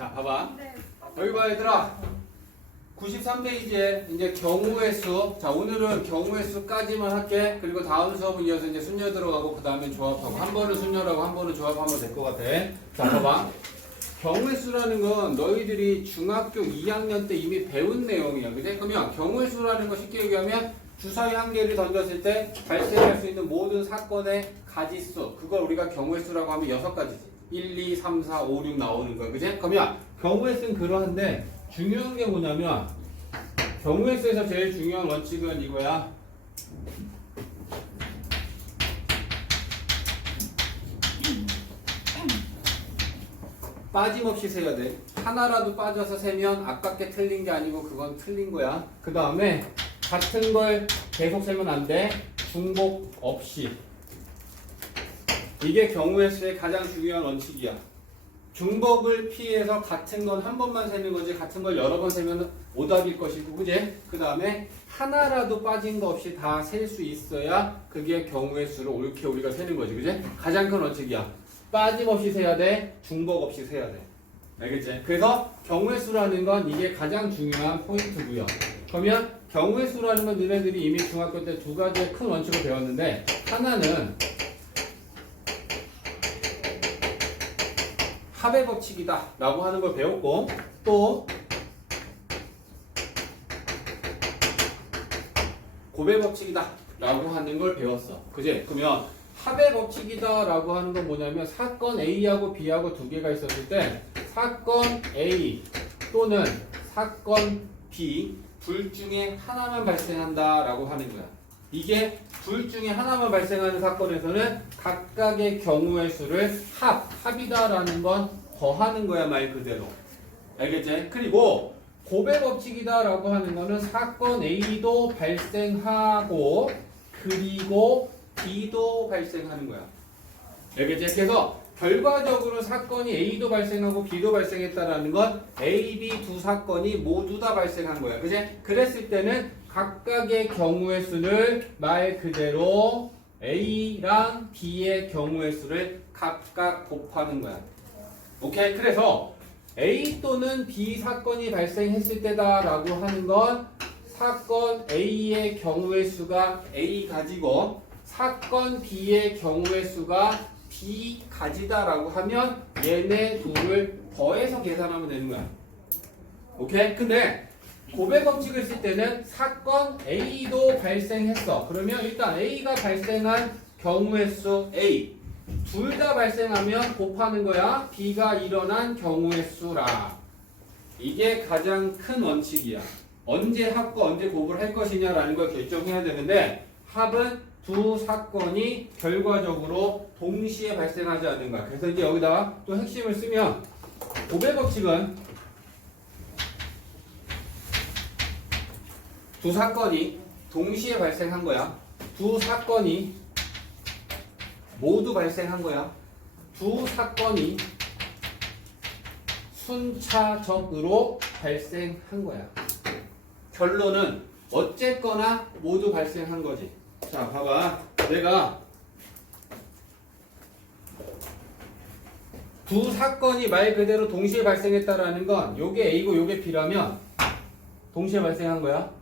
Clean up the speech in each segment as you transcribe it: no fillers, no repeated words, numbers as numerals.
자, 봐봐. 네. 여기 봐, 얘들아. 93페이지에 이제 경우의 수. 자, 오늘은 경우의 수까지만 할게. 그리고 다음 수업은 이어서 이제 순열 들어가고, 그 다음에 조합하고. 한 번은 순열하고, 한 번은 조합하면 될 것 같아. 자, 봐봐. 경우의 수라는 건 너희들이 중학교 2학년 때 이미 배운 내용이야. 그지? 그러면 경우의 수라는 거 쉽게 얘기하면 주사위 한 개를 던졌을 때 발생할 수 있는 모든 사건의 가지수. 그걸 우리가 경우의 수라고 하면 6가지지. 1, 2, 3, 4, 5, 6 나오는 거야. 그지? 그러면 경우의 수는 그러한데 중요한 게 뭐냐면 경우의 수에서 제일 중요한 원칙은 이거야. 빠짐없이 세야 돼. 하나라도 빠져서 세면 아깝게 틀린 게 아니고 그건 틀린 거야. 그 다음에 같은 걸 계속 세면 안 돼. 중복 없이. 이게 경우의 수의 가장 중요한 원칙이야. 중복을 피해서 같은 건 한 번만 세는 거지 같은 걸 여러 번 세면 오답일 것이고, 그지? 그 다음에 하나라도 빠진 거 없이 다 셀 수 있어야 그게 경우의 수를 옳게 우리가 세는 거지, 그지? 가장 큰 원칙이야. 빠짐없이 세야 돼, 중복 없이 세야 돼. 알겠지? 그래서 경우의 수라는 건 이게 가장 중요한 포인트고요. 그러면 경우의 수라는 건 너네들이 이미 중학교 때 두 가지의 큰 원칙을 배웠는데, 하나는 합의 법칙이다 라고 하는 걸 배웠고, 또 곱의 법칙이다 라고 하는 걸 배웠어. 그지? 그러면 합의 법칙이다 라고 하는 건 뭐냐면 사건 A하고 B하고 두 개가 있었을 때 사건 A 또는 사건 B 둘 중에 하나만 발생한다 라고 하는 거야. 이게 둘 중에 하나만 발생하는 사건에서는 각각의 경우의 수를 합이다라는 건 더하는 거야, 말 그대로. 알겠지? 그리고 곱의 법칙이다라고 하는 거는 사건 A도 발생하고 그리고 B도 발생하는 거야. 알겠지? 그래서 결과적으로 사건이 A도 발생하고 B도 발생했다라는 건 A, B 두 사건이 모두 다 발생한 거야. 그지? 그랬을 때는 각각의 경우의 수를 말 그대로 A랑 B의 경우의 수를 각각 곱하는 거야. 오케이? 그래서 A 또는 B 사건이 발생했을 때다라고 하는 건 사건 A의 경우의 수가 A 가지고 사건 B의 경우의 수가 B 가지다라고 하면 얘네 둘을 더해서 계산하면 되는 거야. 오케이? 근데 곱의 법칙을 쓸 때는 사건 A도 발생했어. 그러면 일단 A가 발생한 경우의 수 A 둘 다 발생하면 곱하는 거야. B가 일어난 경우의 수라. 이게 가장 큰 원칙이야. 언제 합과 언제 곱을 할 것이냐라는 걸 결정해야 되는데 합은 두 사건이 결과적으로 동시에 발생하지 않는 거야. 그래서 이제 여기다가 또 핵심을 쓰면 곱의 법칙은 두 사건이 동시에 발생한 거야. 두 사건이 모두 발생한 거야. 두 사건이 순차적으로 발생한 거야. 결론은 어쨌거나 모두 발생한 거지. 자, 봐봐. 내가 두 사건이 말 그대로 동시에 발생했다라는 건 요게 A고 요게 B라면 동시에 발생한 거야.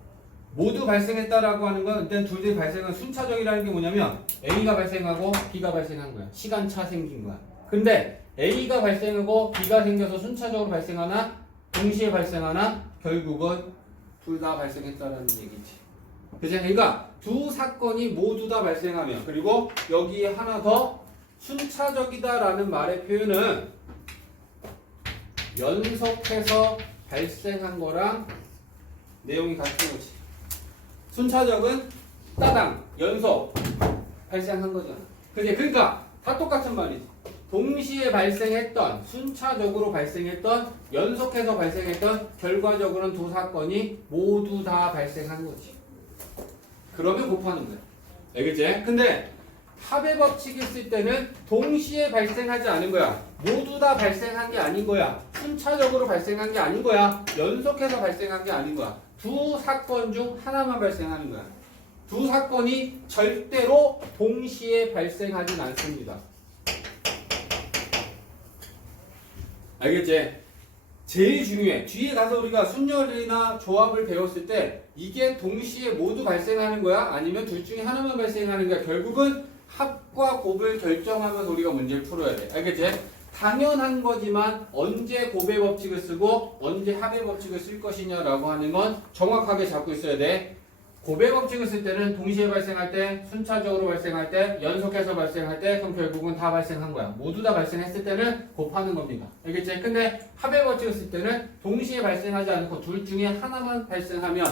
모두 발생했다라고 하는 건 일단 둘이 발생한 순차적이라는 게 뭐냐면 A가 발생하고 B가 발생한 거야. 시간차 생긴 거야. 근데 A가 발생하고 B가 생겨서 순차적으로 발생하나 동시에 발생하나 결국은 둘 다 발생했다라는 얘기지. 그치? 그러니까 두 사건이 모두 다 발생하면 그리고 여기에 하나 더 순차적이다라는 말의 표현은 연속해서 발생한 거랑 내용이 같은 거지. 순차적은 따당 연속 발생한 거잖아. 그치? 그러니까 다 똑같은 말이지. 동시에 발생했던 순차적으로 발생했던 연속해서 발생했던 결과적으로는 두 사건이 모두 다 발생한 거지. 그러면 곱하는 거야. 알겠지? 근데 합의 법칙을 쓸 때는 동시에 발생하지 않은 거야. 모두 다 발생한 게 아닌 거야. 순차적으로 발생한 게 아닌 거야. 연속해서 발생한 게 아닌 거야. 두 사건 중 하나만 발생하는 거야. 두 사건이 절대로 동시에 발생하진 않습니다. 알겠지? 제일 중요해. 뒤에 가서 우리가 순열이나 조합을 배웠을 때 이게 동시에 모두 발생하는 거야? 아니면 둘 중에 하나만 발생하는 거야? 결국은 합과 곱을 결정하면서 우리가 문제를 풀어야 돼. 알겠지? 당연한 거지만 언제 곱의 법칙을 쓰고 언제 합의 법칙을 쓸 것이냐라고 하는 건 정확하게 잡고 있어야 돼. 곱의 법칙을 쓸 때는 동시에 발생할 때, 순차적으로 발생할 때, 연속해서 발생할 때, 그럼 결국은 다 발생한 거야. 모두 다 발생했을 때는 곱하는 겁니다. 알겠지? 근데 합의 법칙을 쓸 때는 동시에 발생하지 않고 둘 중에 하나만 발생하면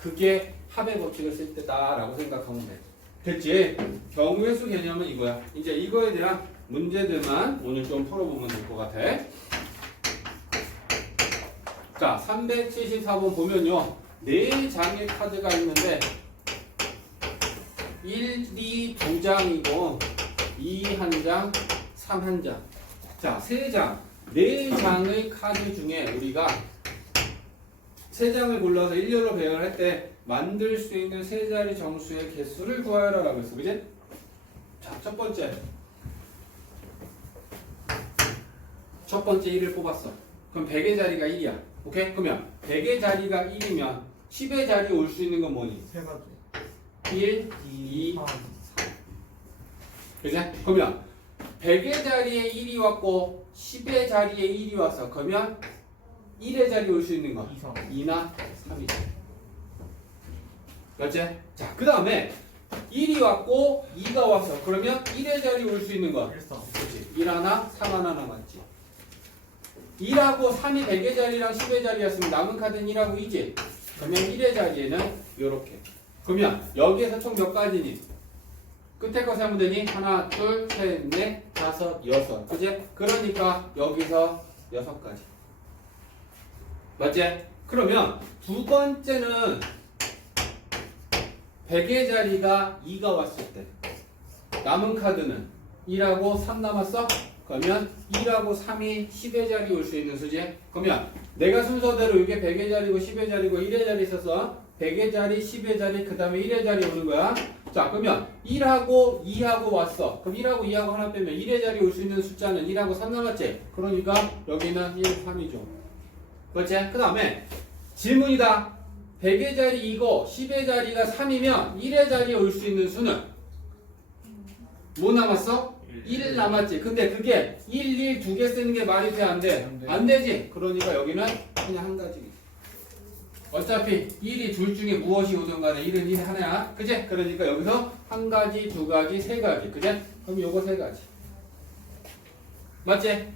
그게 합의 법칙을 쓸 때다라고 생각하면 돼. 됐지? 경우의 수 개념은 이거야. 이제 이거에 대한 문제들만 오늘 좀 풀어보면 될 것 같아. 자, 374번 보면요. 4장의 카드가 있는데 1, 2, 2장이고 2 1장, 3 1장. 자, 3장. 4장의 카드 중에 우리가 3장을 골라서 일렬로 배열할 때 만들 수 있는 세 자리 정수의 개수를 구하여라 라고 했어. 그지? 자, 첫 번째 1을 뽑았어. 그럼 100의 자리가 1이야. 오케이? 그러면 100의 자리가 1이면 10의 자리에 올 수 있는 건 뭐니? 세 가지. 1, 2, 3. 그지? 그러면 100의 자리에 1이 왔고 10의 자리에 1이 왔어. 그러면 1의 자리에 올 수 있는 건 2나 3이지. 맞지? 자, 그 다음에 1이 왔고 2가 왔어. 그러면 1의 자리에 올 수 있는 건? 그렇지. 1 하나, 3 하나 남았지. 1하고 3이 100의 자리랑 10의 자리였으면 남은 카드는 1하고 2지. 그러면 1의 자리에는 이렇게. 그러면 여기에서 총 몇 가지니? 끝에 거 세면 되니? 하나, 둘, 셋, 넷, 다섯, 여섯. 그지? 그러니까 여기서 6가지. 맞지? 그러면 두 번째는 100의 자리가 2가 왔을 때 남은 카드는 1하고 3 남았어? 그러면 1하고 3이 10의 자리에 올 수 있는 수지? 그러면 내가 순서대로 이게 100의 자리고 10의 자리고 1의 자리 있어서 100의 자리, 10의 자리, 그 다음에 1의 자리 오는 거야. 자, 그러면 1하고 2하고 왔어. 그럼 1하고 2하고 하나 빼면 1의 자리에 올 수 있는 숫자는 1하고 3 남았지? 그러니까 여기는 1, 3이죠. 그렇지? 그 다음에 질문이다. 100의 자리 2고 10의 자리가 3이면 1의 자리에 올 수 있는 수는 뭐 남았어? 1 남았지. 근데 그게 1, 1 두 개 쓰는 게 말이 돼? 안 돼? 안 되지. 그러니까 여기는 그냥 한 가지. 어차피 1이 둘 중에 무엇이 오든 간에 1은 1 하나야. 그지? 그러니까 여기서 한 가지, 두 가지, 세 가지. 그지? 그럼 요거 세 가지. 맞지?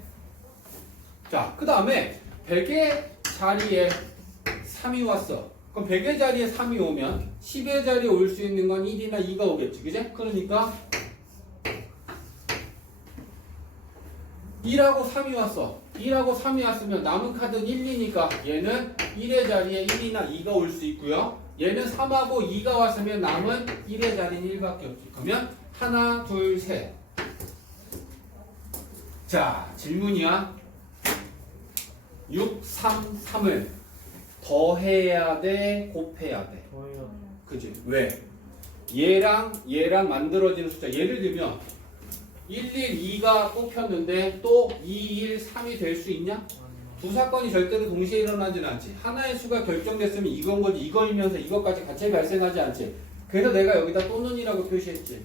자, 그 다음에 100의 자리에 3이 왔어. 그럼 100의 자리에 3이 오면 10의 자리에 올 수 있는 건 1이나 2가 오겠지. 그지? 그러니까 1하고 3이 왔어. 1하고 3이 왔으면 남은 카드는 1, 2니까 얘는 1의 자리에 1이나 2가 올 수 있고요. 얘는 3하고 2가 왔으면 남은 1의 자리는 1밖에 없지. 그러면 하나, 둘, 셋. 자, 질문이야. 6, 3, 3을 더해야 돼? 곱해야 돼? 더해야 돼. 그지? 왜? 얘랑 만들어지는 숫자. 예를 들면 1, 1, 2가 꼽혔는데 또 2, 1, 3이 될 수 있냐? 두 사건이 절대로 동시에 일어나지는 않지. 하나의 수가 결정됐으면 이건 거지. 이거이면서 이것까지 같이 발생하지 않지. 그래서 내가 여기다 또는이라고 표시했지.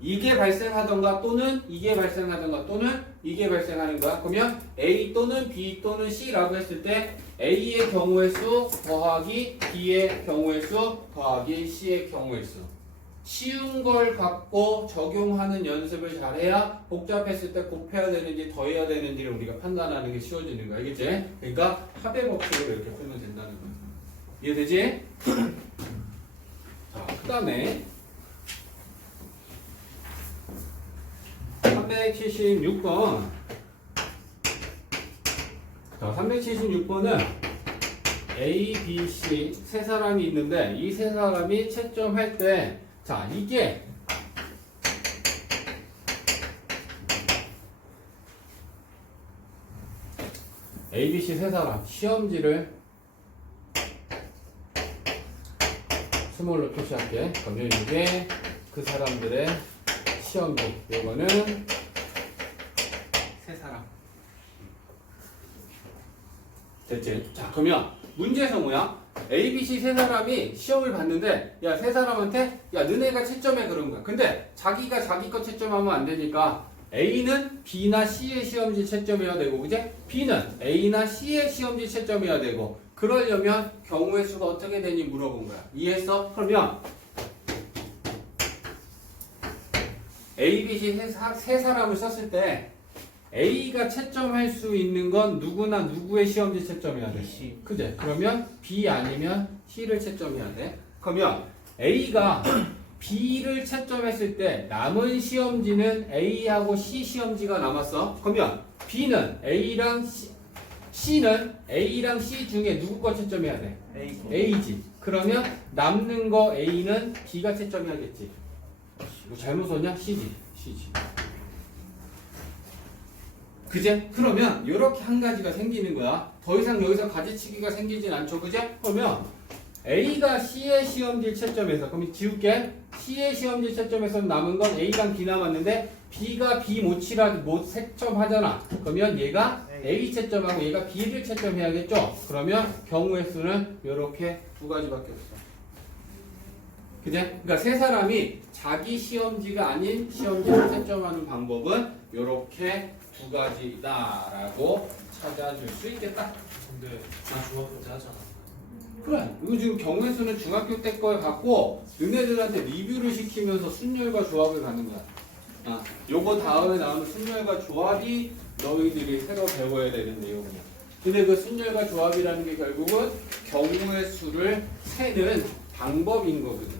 이게 발생하던가 또는 이게 발생하던가 또는 이게 발생하는 거야. 그러면 A 또는 B 또는 C라고 했을 때 A의 경우의 수 더하기 B의 경우의 수 더하기 C의 경우의 수. 쉬운 걸 갖고 적용하는 연습을 잘해야 복잡했을 때 곱해야 되는지 더해야 되는지를 우리가 판단하는 게 쉬워지는 거야. 알겠지? 그러니까 합의 법칙으로 이렇게 풀면 된다는 거야. 이해되지? 자, 그 다음에 376번. 자, 376번은 A, B, C 세 사람이 있는데 이 세 사람이 채점할 때 자, 이게 A, B, C 세 사람 시험지를 스몰로 표시할게. 그러면 이게 그 사람들의 시험지. 요거는 세 사람. 됐지? 자, 그러면 문제에서 뭐야? A, B, C 세 사람이 시험을 봤는데 야, 세 사람한테 야, 너네가 채점해 그런 거야. 근데 자기가 자기 거 채점하면 안 되니까 A는 B나 C의 시험지 채점해야 되고, 그제? B는 A나 C의 시험지 채점해야 되고, 그러려면 경우의 수가 어떻게 되니 물어본 거야. 이해했어? 그러면 A, B, C 세 사람을 썼을 때 A가 채점할 수 있는 건 누구나 누구의 시험지 채점해야 돼? C. 그제? 그러면 B 아니면 C를 채점해야 돼. 그러면 A가 B를 채점했을 때 남은 시험지는 A하고 C 시험지가 남았어. 그러면 B는 A랑 C는 A랑 C 중에 누구 거 채점해야 돼? A지. 그러면 남는 거 A는 B가 채점해야겠지. 뭐 잘못 썼냐? C지. 그제? 그러면 이렇게 한 가지가 생기는 거야. 더 이상 여기서 가지치기가 생기진 않죠. 그제? 그러면 A가 C의 시험지 채점에서, 그럼 지울게. C의 시험지 채점에서 남은 건 A랑 B 남았는데 B가 B 못 채점하잖아. 그러면 얘가 A 채점하고 얘가 B를 채점해야겠죠. 그러면 경우의 수는 이렇게 두 가지밖에 없어. 그제? 그러니까 세 사람이 자기 시험지가 아닌 시험지를 채점하는 방법은 이렇게 두 가지다라고 찾아줄 수 있겠다. 근데 나 중학교 때 하잖아. 그래. 이거 지금 경우의 수는 중학교 때 걸 갖고 너네들한테 리뷰를 시키면서 순열과 조합을 가는 거야. 아, 요거 다음에 나오는 순열과 조합이 너희들이 새로 배워야 되는 내용이야. 근데 그 순열과 조합이라는 게 결국은 경우의 수를 세는 방법인 거거든.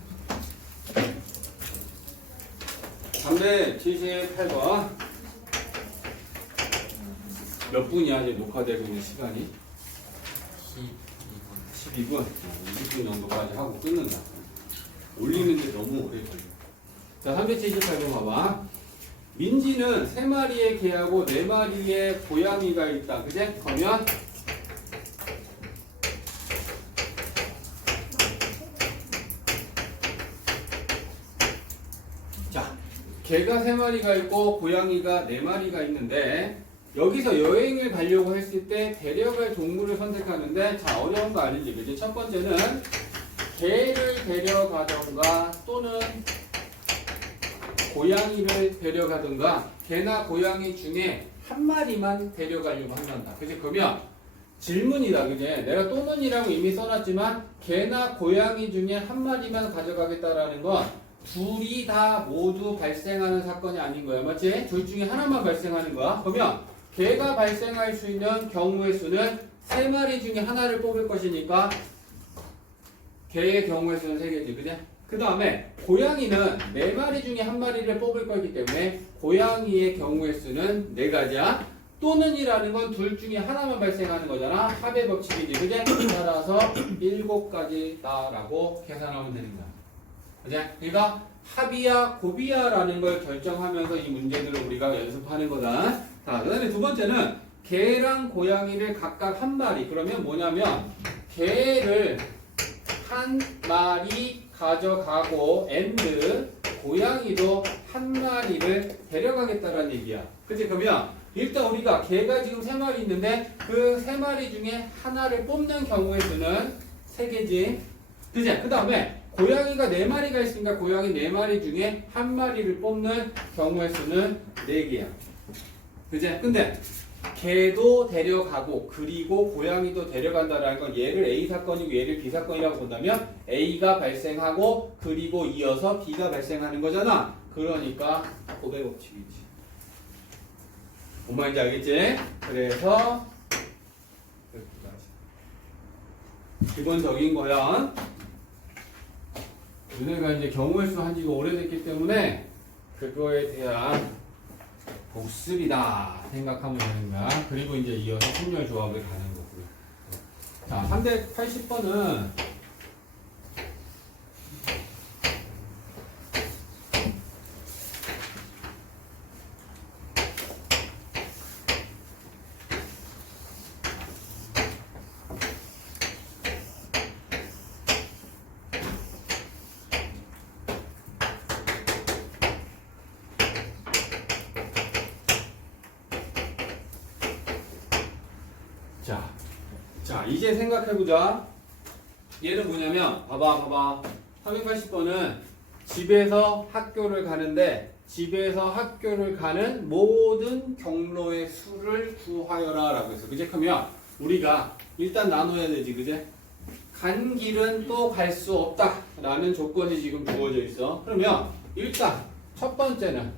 378번. 몇 분이야 이제 녹화되고 있는 시간이? 12분? 20분 정도까지 하고 끊는다. 올리는데 너무 오래 걸려. 자, 378번 봐봐. 민지는 3마리의 개하고 4마리의 고양이가 있다. 그제? 그러면 자, 개가 3마리가 있고 고양이가 4마리가 있는데 여기서 여행을 가려고 했을 때 데려갈 동물을 선택하는데 자, 어려운 거 아니지, 그치? 첫 번째는 개를 데려가던가 또는 고양이를 데려가던가 개나 고양이 중에 한 마리만 데려가려고 한단다. 그치? 그러면 질문이다, 그치? 내가 또는이라고 이미 써놨지만 개나 고양이 중에 한 마리만 가져가겠다라는 건 둘이 다 모두 발생하는 사건이 아닌 거야, 맞지? 둘 중에 하나만 발생하는 거야. 그러면 개가 발생할 수 있는 경우의 수는 3마리 중에 하나를 뽑을 것이니까 개의 경우의 수는 3개지, 그지? 그 다음에 고양이는 4마리 중에 한 마리를 뽑을 거기 때문에 고양이의 경우의 수는 4가지야. 또는이라는 건 둘 중에 하나만 발생하는 거잖아. 합의 법칙이지, 그지? 따라서 7가지다라고 계산하면 되는 거야. 그지? 그러니까 합이야 고비야라는 걸 결정하면서 이 문제들을 우리가 연습하는 거다. 자, 그 다음에 두 번째는 개랑 고양이를 각각 한 마리. 그러면 뭐냐면 개를 한 마리 가져가고 and 고양이도 한 마리를 데려가겠다라는 얘기야. 그치? 그러면 일단 우리가 개가 지금 3마리 있는데 그 3마리 중에 하나를 뽑는 경우의 수는 3개지. 그치? 그 다음에 고양이가 4마리가 있으니까 고양이 4마리 중에 한 마리를 뽑는 경우의 수는 4개야. 그치? 근데 개도 데려가고 그리고 고양이도 데려간다라는 건 얘를 A 사건이고 얘를 B 사건이라고 본다면 A가 발생하고 그리고 이어서 B가 발생하는 거잖아. 그러니까 고백 법칙이지. 뭔 말인지 알겠지? 그래서 기본적인 거야. 너네가 이제 경우의 수 한 지가 오래됐기 때문에 그거에 대한 복습이다 생각하면 되는 거야. 그리고 이제 이어서 순열 조합을 가는 거고요. 자, 380번은 자, 이제 생각해보자. 얘는 뭐냐면, 봐봐. 380번은 집에서 학교를 가는데, 집에서 학교를 가는 모든 경로의 수를 구하여라 라고 했어. 그제? 그러면 우리가 일단 나눠야 되지, 그제? 간 길은 또 갈 수 없다 라는 조건이 지금 주어져 있어. 그러면 일단 첫 번째는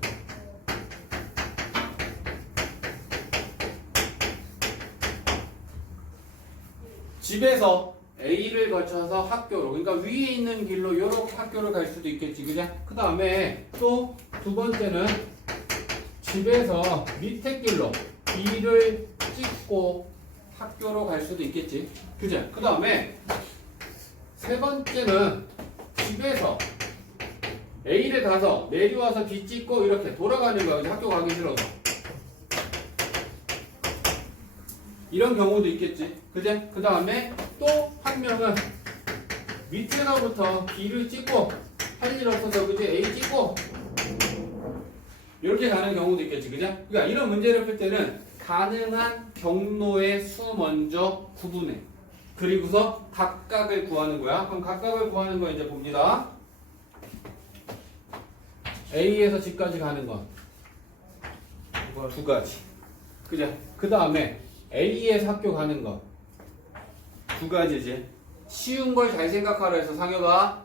집에서 A를 거쳐서 학교로, 그러니까 위에 있는 길로 이렇게 학교를 갈 수도 있겠지, 그죠? 그 다음에 또 두 번째는 집에서 밑에 길로 B를 찍고 학교로 갈 수도 있겠지, 그죠? 그 다음에 세 번째는 집에서 A를 가서 내려와서 B 찍고 이렇게 돌아가는 거야, 학교 가기 싫어서. 이런 경우도 있겠지, 그제? 그 다음에 또 한 명은 밑에서부터 B를 찍고 할 일 없어서 그제? A 찍고 이렇게 가는 경우도 있겠지, 그제? 그러니까 이런 문제를 풀 때는 가능한 경로의 수 먼저 구분해. 그리고서 각각을 구하는 거야. 그럼 각각을 구하는 거 이제 봅니다. A에서 G까지 가는 건 두 가지, 그죠? 그 다음에 A에서 학교 가는 거 두 가지지. 쉬운 걸 잘 생각하라 해서 상혁아,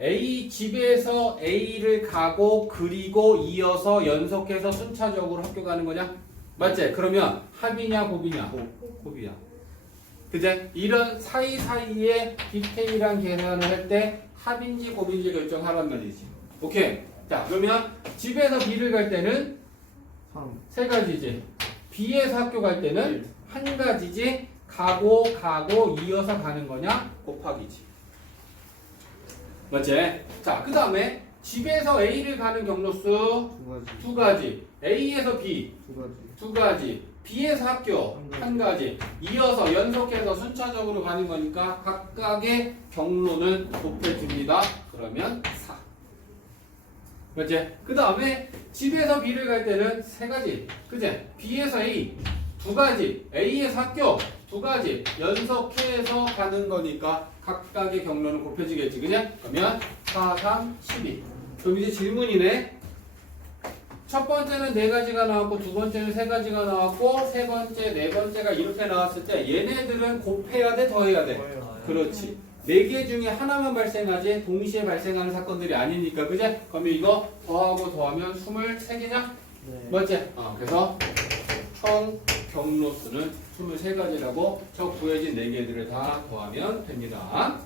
A 집에서 A를 가고 그리고 이어서 연속해서 순차적으로 학교 가는 거냐? 맞지? 그러면 합이냐 곱이냐? 곱이야. 그제? 이런 사이사이에 디테일한 계산을 할 때 합인지 곱인지 결정하란 말이지. 오케이. 자, 그러면 집에서 B를 갈 때는 3. 3가지지. B에서 학교 갈 때는 1가지지. 가고 이어서 가는 거냐? 곱하기지. 맞지? 자, 그 다음에 집에서 A를 가는 경로수 2가지. A에서 B 2가지. B에서 학교 1가지. 이어서 연속해서 순차적으로 가는 거니까 각각의 경로는 곱해줍니다. 그러면 4. 맞지? 그 다음에 집에서 B를 갈 때는 3가지. 그지? B에서 A 2가지. A에서 학교 2가지. 연속해서 가는 거니까 각각의 경로는 곱해지겠지. 그냥? 그러면 4, 3, 12. 그럼 이제 질문이네. 첫 번째는 4가지가 나왔고, 두 번째는 3가지가 나왔고, 세 번째, 네 번째가 이렇게 나왔을 때 얘네들은 곱해야 돼, 더해야 돼? 그렇지. 4개 중에 하나만 발생하지 동시에 발생하는 사건들이 아니니까, 그제? 그러면 이거 더하면 23개냐? 네. 맞지? 그래서 총 경로수는 23가지라고 저 구해진 4개들을 다 더하면 됩니다.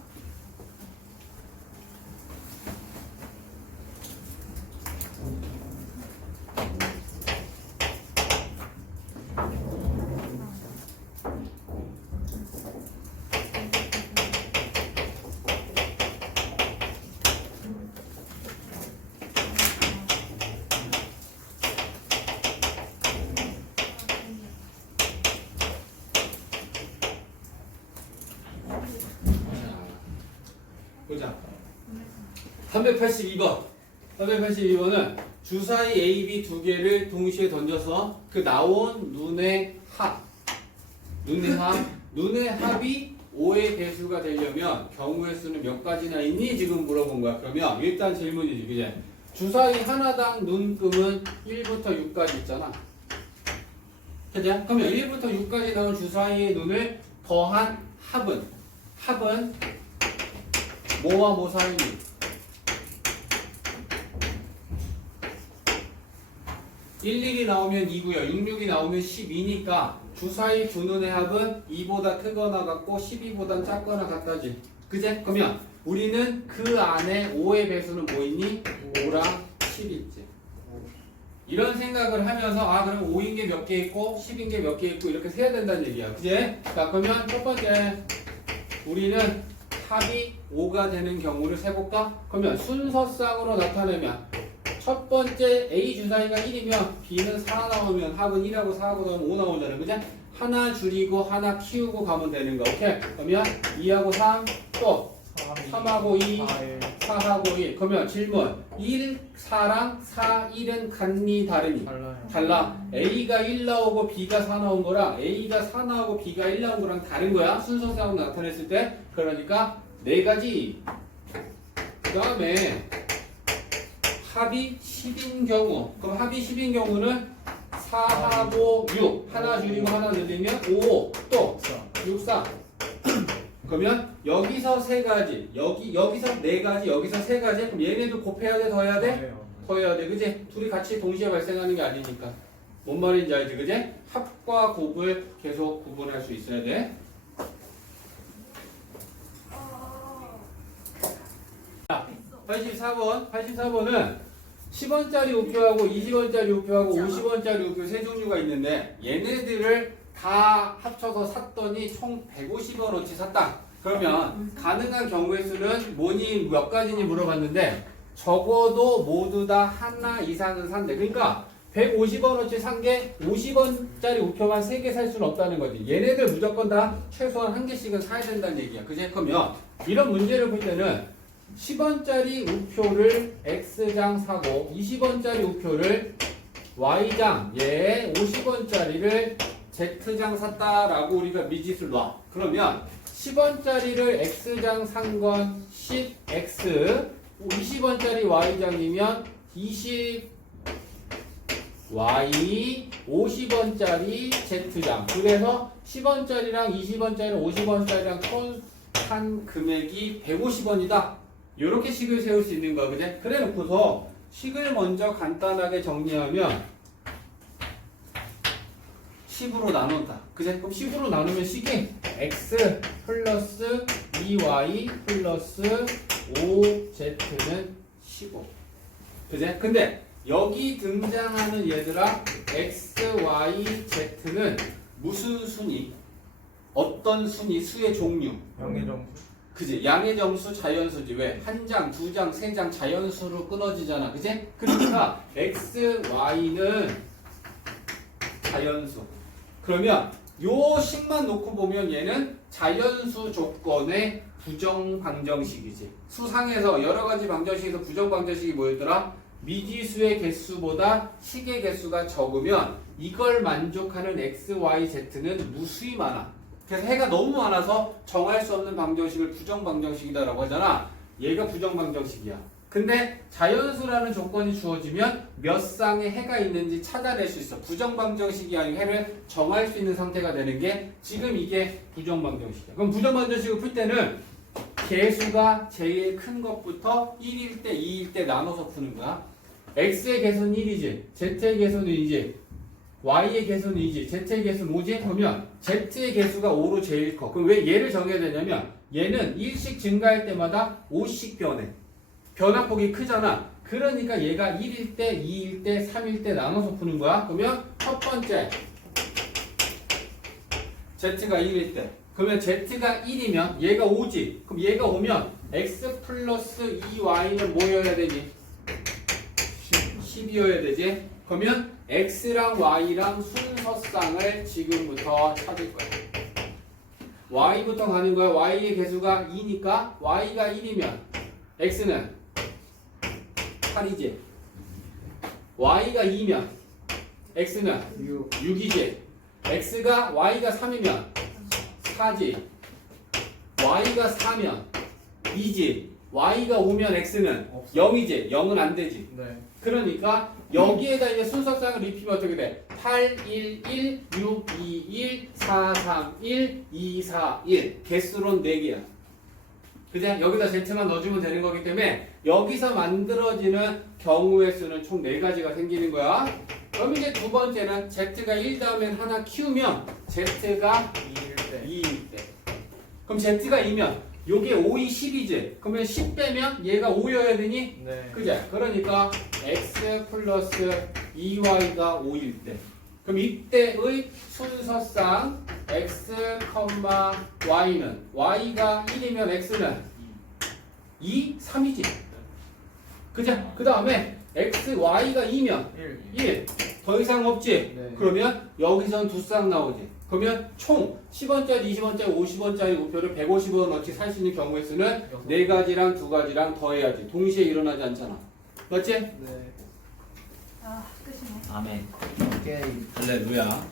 보자. 382번. 382번은 주사위 A, B 2개를 동시에 던져서 그 나온 눈의 합이 5의 배수가 되려면 경우의 수는 몇 가지나 있니? 지금 물어본 거야. 그러면 일단 질문이지, 그제? 주사위 하나당 눈금은 1부터 6까지 있잖아. 그죠? 그러면 1부터 6까지 나온 주사위의 눈을 더한 합은 뭐와 뭐 사이니? 11이 나오면 2고요. 66이 나오면 12니까 주사위 두 눈의 합은 2보다 크거나 같고 12보다 작거나 같다지. 그제? 그러면 우리는 그 안에 5의 배수는 뭐 있니? 5랑 10이 있지. 이런 생각을 하면서 그럼 5인 게 몇 개 있고 10인 게 몇 개 있고 이렇게 세야 된다는 얘기야. 그제? 자, 그러면 첫 번째 우리는 합이 5가 되는 경우를 세볼까? 그러면 순서상으로 나타내면 첫 번째 A 주사위가 1이면 B는 4 나오면 합은 1하고 4하고 나오면 5 나오잖아요. 그죠? 하나 줄이고 하나 키우고 가면 되는 거. 오케이? 그러면 2하고 3 또 3하고 2, 4, 1. 4하고 1. 그러면 질문. 1, 4랑 4, 1은 같니 다르니? 달라요. 달라. A가 1 나오고 B가 4 나온 거랑 A가 4 나오고 B가 1 나온 거랑 다른 거야. 순서상 나타냈을 때. 그러니까 네 가지. 그 다음에 합이 10인 경우. 그럼 합이 10인 경우는 4하고 6. 하나 줄이고 하나 늘리면 5. 또 6, 4. 그러면 여기서 세 가지, 여기서 네 가지, 여기서 세 가지. 그럼 얘네도 곱해야 돼, 더해야 돼? 더해야 돼, 그지? 둘이 같이 동시에 발생하는 게 아니니까. 뭔 말인지 알지, 그지? 합과 곱을 계속 구분할 수 있어야 돼. 자, 84번은 10원짜리 우표하고 20원짜리 우표하고 50원짜리 우표 세 종류가 있는데 얘네들을 다 합쳐서 샀더니 총 150원어치 샀다. 그러면 가능한 경우의 수는 뭐니 몇 가지니 물어봤는데 적어도 모두 다 하나 이상은 산대. 그러니까 150원어치 산 게 50원짜리 우표만 3개 살 수는 없다는 거지. 얘네들 무조건 다 최소한 한 개씩은 사야 된다는 얘기야. 그지? 그러면 이런 문제를 볼 때는 10원짜리 우표를 X장 사고 20원짜리 우표를 Y장, 얘 50원짜리를 Z장 샀다라고 우리가 미지수를 놔. 그러면 10원짜리를 X장 산 건 10X, 20원짜리 Y장이면 20Y, 50원짜리 Z장. 그래서 10원짜리랑 20원짜리, 50원짜리랑 산 금액이 150원이다. 이렇게 식을 세울 수 있는 거야, 그제? 그래 놓고서 식을 먼저 간단하게 정리하면 10으로 나눈다. 그제? 그럼 10으로 나누면 식이 x 플러스 2y 플러스 5z는 15. 그제? 근데 여기 등장하는 얘들아 x, y, z는 무슨 순위? 어떤 순위? 수의 종류? 양의 정수. 그지? 양의 정수, 자연수지. 왜? 한 장, 두 장, 세 장 자연수로 끊어지잖아. 그지? 그러니까 x, y는 자연수. 그러면 요 식만 놓고 보면 얘는 자연수 조건의 부정방정식이지. 수상에서 여러 가지 방정식에서 부정방정식이 뭐였더라? 미지수의 개수보다 식의 개수가 적으면 이걸 만족하는 x, y, z는 무수히 많아. 그래서 해가 너무 많아서 정할 수 없는 방정식을 부정방정식이다라고 하잖아. 얘가 부정방정식이야. 근데 자연수라는 조건이 주어지면 몇 쌍의 해가 있는지 찾아낼 수 있어. 부정방정식이 아닌 해를 정할 수 있는 상태가 되는 게 지금 이게 부정방정식이야. 그럼 부정방정식을 풀 때는 개수가 제일 큰 것부터 1일 때, 2일 때 나눠서 푸는 거야. x의 개수는 1이지, z의 개수는 2지, y의 개수는 2지, z의 개수는 5지? 그러면 z의 개수가 5로 제일 커. 그럼 왜 얘를 정해야 되냐면 얘는 1씩 증가할 때마다 5씩 변해. 변화폭이 크잖아. 그러니까 얘가 1일 때, 2일 때, 3일 때 나눠서 푸는 거야. 그러면 첫 번째 z가 1일 때, 그러면 z가 1이면 얘가 5지. 그럼 얘가 오면 x 플러스 2y는 뭐여야 되니? 10이어야 되지. 그러면 x랑 y랑 순서쌍을 지금부터 찾을 거야. y부터 가는 거야. y의 개수가 2니까 y가 1이면 x는 8이지. y가 2면 x는 6이지. x가 y가 3이면 4지. y가 4면 2지. y가 5면 x는 없어. 0이지. 0은 안 되지. 네. 그러니까 여기에다 이제 순서쌍을 입히면 어떻게 돼? 8, 1, 1, 6, 2, 1, 4, 3, 1, 2, 4, 1. 개수로는 4개야. 그죠? 여기다 z만 넣어주면 되는 거기 때문에 여기서 만들어지는 경우의 수는 총 4가지가 생기는 거야. 그럼 이제 두 번째는 z가 1 다음엔 하나 키우면 z가 2일 때. 2일 때. 그럼 z가 2면 요게 5, 2, 10이지. 그러면 10 빼면 얘가 5여야 되니? 네. 그제? 그러니까 x 플러스 2y가 5일 때. 그럼 이때의 순서상 x, y는 y가 1이면 x는 2, 3이지. 그죠? 그 다음에 x, y가 2면 1. 1. 더 이상 없지? 네. 그러면 여기선 두 쌍 나오지. 그러면 총 10원짜리, 20원짜리, 50원짜리 우표를 150원어치 살 수 있는 경우의 수는 4가지랑 2가지랑 더해야지. 동시에 일어나지 않잖아. 맞지? 네. 아, 끝이네. 아멘. 오케이. 할렐루야.